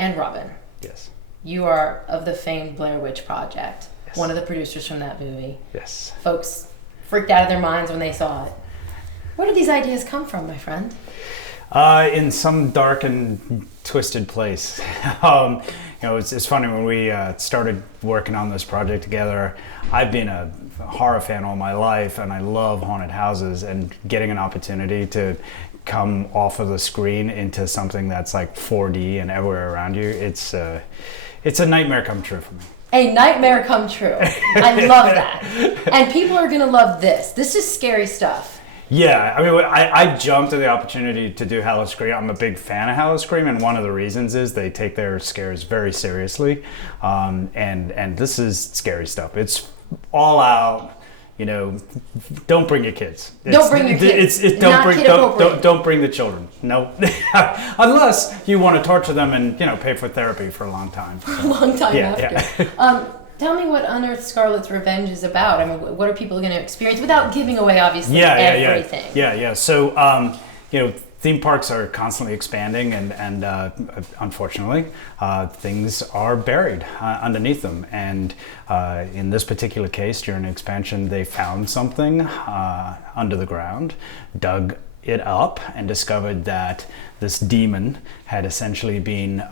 and Robin. Yes. You are of the famed Blair Witch Project, Yes. one of the producers from that movie. Yes. Folks freaked out of their minds when they saw it. Where did these ideas come from, my friend? In some dark and twisted place. It's funny when we started working on this project together. I've been a horror fan all my life, and I love haunted houses. And getting an opportunity to come off of the screen into something that's like 4D and everywhere around you, it's a nightmare come true for me. A nightmare come true. I love that. And people are going to love this. This is scary stuff. Yeah, I mean, I jumped at the opportunity to do Howl-O-Scream. I'm a big fan of Howl-O-Scream, and one of the reasons is they take their scares very seriously. And this is scary stuff. It's all out. Don't bring your kids. Don't bring your kids. Don't bring the children. No, unless you want to torture them and pay for therapy for a long time. For a long time after. Yeah. Tell me what Unearthed Scarlet's Revenge is about. I mean, what are people going to experience without giving away, obviously, everything? Yeah. So, theme parks are constantly expanding, and unfortunately, things are buried underneath them. And in this particular case, during expansion, they found something under the ground, dug it up, and discovered that this demon had essentially been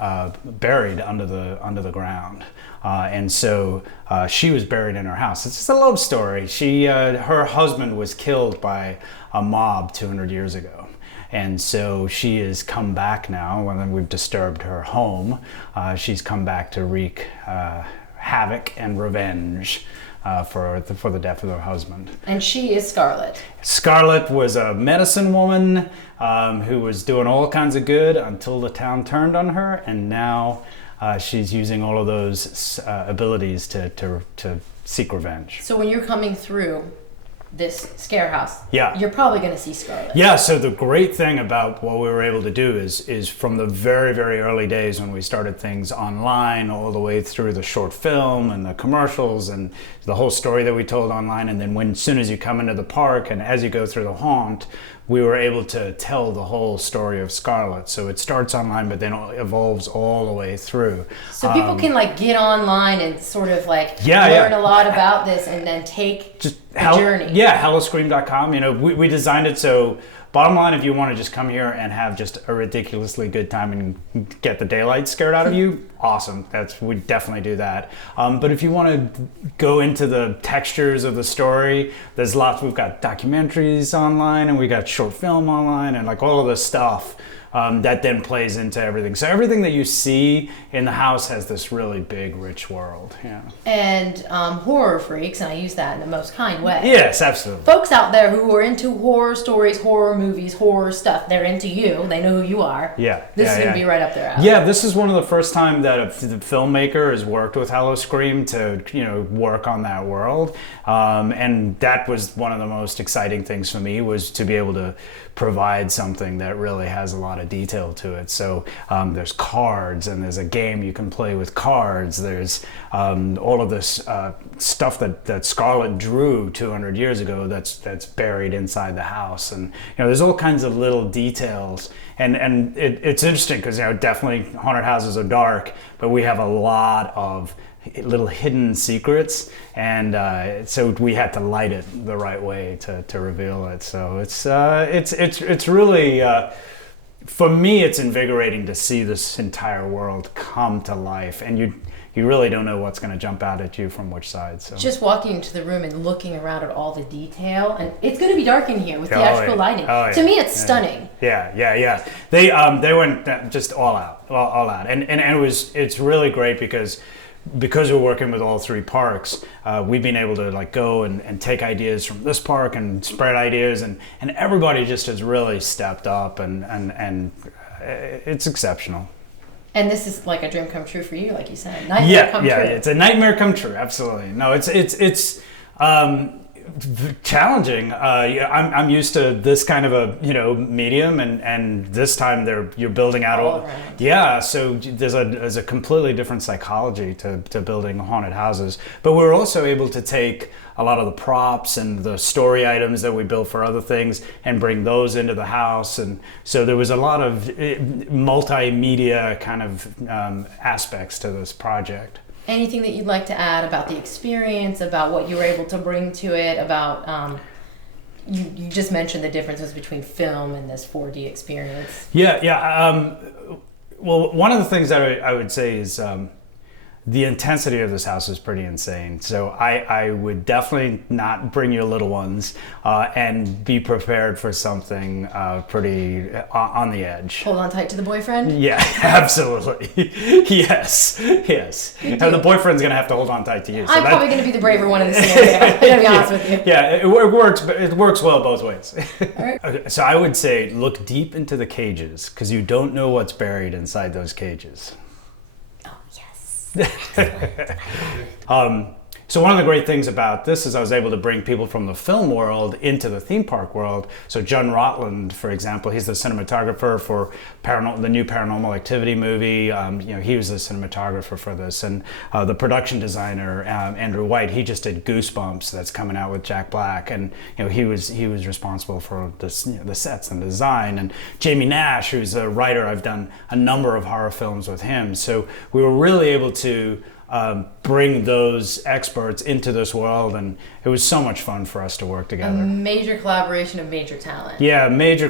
buried under the ground. And so she was buried in her house. It's just a love story. Her husband was killed by a mob 200 years ago. And so she has come back now, when we've disturbed her home. She's come back to wreak havoc and revenge for the death of her husband. And she is Scarlet. Scarlet was a medicine woman who was doing all kinds of good until the town turned on her, and now she's using all of those abilities to seek revenge. So when you're coming through this scare house, yeah, you're probably going to see Scarlet. Yeah, so the great thing about what we were able to do is from the very, very early days when we started things online, all the way through the short film and the commercials and the whole story that we told online, and then as soon as you come into the park and as you go through the haunt, we were able to tell the whole story of Scarlet. So it starts online, but then evolves all the way through. So people can get online and sort of learn a lot about this and then take the journey. Yeah, Howl-O-Scream.com. We designed it so, bottom line, if you want to just come here and have just a ridiculously good time and get the daylight scared out of you, awesome. We definitely do that. But if you want to go into the textures of the story, there's lots. We've got documentaries online, and we got short film online, and all of this stuff that then plays into everything. So everything that you see in the house has this really big, rich world. Yeah. And horror freaks, and I use that in the most kind way. Yes, absolutely. Folks out there who are into horror stories, horror movies, horror stuff, they're into you. They know who you are. Yeah. This is going to be right up their alley. Yeah, this is one of the first time that the filmmaker has worked with Howl-O-Scream to work on that world. And that was one of the most exciting things for me, was to be able to provide something that really has a lot of detail to it. So there's cards, and there's a game you can play with cards. There's all of this stuff that Scarlet drew 200 years ago that's buried inside the house, and there's all kinds of little details. And it's interesting because definitely haunted houses are dark, but we have a lot of little hidden secrets, and so we had to light it the right way to reveal it. So it's really for me, it's invigorating to see this entire world come to life, and you really don't know what's going to jump out at you from which side. So just walking into the room and looking around at all the detail, and it's going to be dark in here with theatrical lighting. To me, it's stunning. Yeah. They went just all out, and it's really great because we're working with all three parks. We've been able to go and take ideas from this park and spread ideas, and everybody just has really stepped up, and it's exceptional. And this is like a dream come true for you, like you said. Nightmare come true. Yeah, it's a nightmare come true. Absolutely. No, it's Challenging. I'm used to this kind of a medium, and this time you're building out all around. Yeah, so there's a completely different psychology to building haunted houses. But we're also able to take a lot of the props and the story items that we built for other things and bring those into the house. And so there was a lot of multimedia kind of aspects to this project. Anything that you'd like to add about the experience, about what you were able to bring to it, about you just mentioned the differences between film and this 4D experience. Yeah. Well, one of the things that I would say is the intensity of this house is pretty insane. So I would definitely not bring your little ones, and be prepared for something pretty on the edge. Hold on tight to the boyfriend? Yeah, absolutely. Yes. Now the boyfriend's going to have to hold on tight to you. I'm probably going to be the braver one in the scenario. I'm going to be honest with you. Yeah, it works well both ways. All right. Okay, so I would say look deep into the cages, because you don't know what's buried inside those cages. So one of the great things about this is I was able to bring people from the film world into the theme park world. So John Rotland, for example, he's the cinematographer for the new Paranormal Activity movie. He was the cinematographer for this, and the production designer Andrew White, he just did Goosebumps, that's coming out with Jack Black, and he was responsible for this, the sets and design. And Jamie Nash, who's a writer, I've done a number of horror films with him. So we were really able to bring those experts into this world, and it was so much fun for us to work together. A major collaboration of major talent. Yeah, a major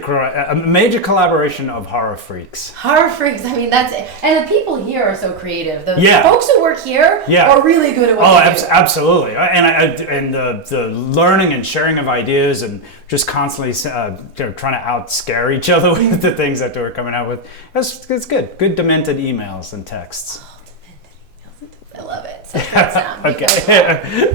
collaboration of horror freaks. Horror freaks, I mean, that's it. And the people here are so creative. The folks who work here are really good at what they do. Absolutely. And the learning and sharing of ideas, and just constantly trying to out scare each other with the things that they were coming out with. It's good. Good demented emails and texts. I love it. Such a good sound. Okay.